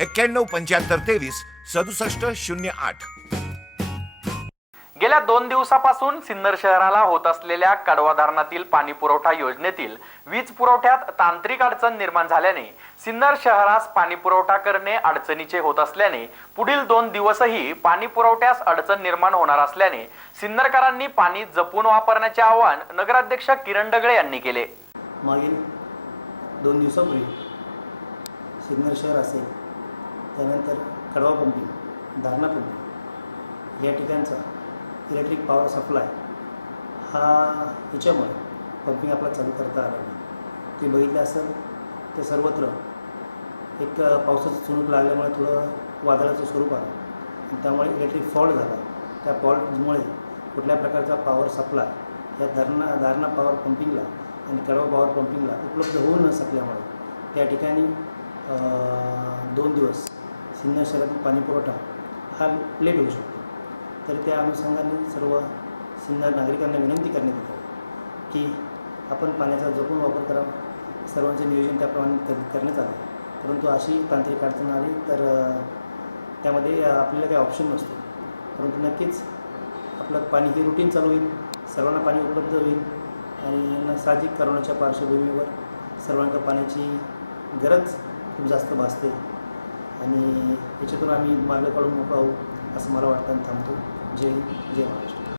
एक्क्याण्णव पंच्याहत्तर तेवीस सदुसष्ट शून्य आठ. गेल्या दोन दिवसापासून सिन्नर शहराला होत असलेल्या कडवा धरणातील पाणी पुरवठा योजनेतील वीज पुरवठ्यात तांत्रिक अडचण निर्माण झाल्याने सिन्नर शहरास पाणी पुरवठा करणे अडचणीचे होत असल्याने पुढील दोन दिवसही पाणी पुरवठ्यास अडचण निर्माण होणार असल्याने सिन्नरकरांनी पाणी जपून वापरण्याचे आवाहन नगराध्यक्ष किरण डगळे यांनी केले. मागील दोन दिवसापूर्वी सिग्नल शहर असेल त्यानंतर कडवा पंपिंग दारणा पंपिंग या ठिकाणचा इलेक्ट्रिक पॉवर सप्लाय हा ह्याच्यामुळे पंपिंग आपला चालू करता आला नाही. ते बघितलं असेल तर सर्वत्र एक पावसाचं चुणूक लागल्यामुळे थोडं वादळाचं स्वरूप आलं. आणि त्यामुळे इलेक्ट्रिक फॉल्ट झाला. त्या फॉल्टमुळे कुठल्या प्रकारचा पॉवर सप्लाय या धरणा दारणा पॉवर पंपिंगला आणि कडवा पॉवर पंपिंगला उपलब्ध होऊ न शकल्यामुळे त्या ठिकाणी दोन दिवस सिन्नर शहरातील पाणीपुरवठा हा लेट होऊ शकतो. तर त्या अनुषंगाने सर्व सिन्नर नागरिकांना विनंती करण्यात येत की आपण पाण्याचा जपून वापर करावा. सर्वांचे नियोजन त्याप्रमाणे कर करण्यात आलं. आहे परंतु अशी तांत्रिक अडचण आली तर त्यामध्ये आपल्याला काही ऑप्शन नसतो. परंतु नक्कीच आपलं पाणी हे रुटीन चालू होईल. सर्वांना पाणी उपलब्ध होईल. आणि यांना साहजिक करोनाच्या पार्श्वभूमीवर सर्वांना पाण्याची गरज खूप जास्त भासते. आणि याच्यातून आम्ही मार्ग काढून मोकळा होऊ असं मला वाटतं आणि थांबतो. जय हिंद जय महाराष्ट्र.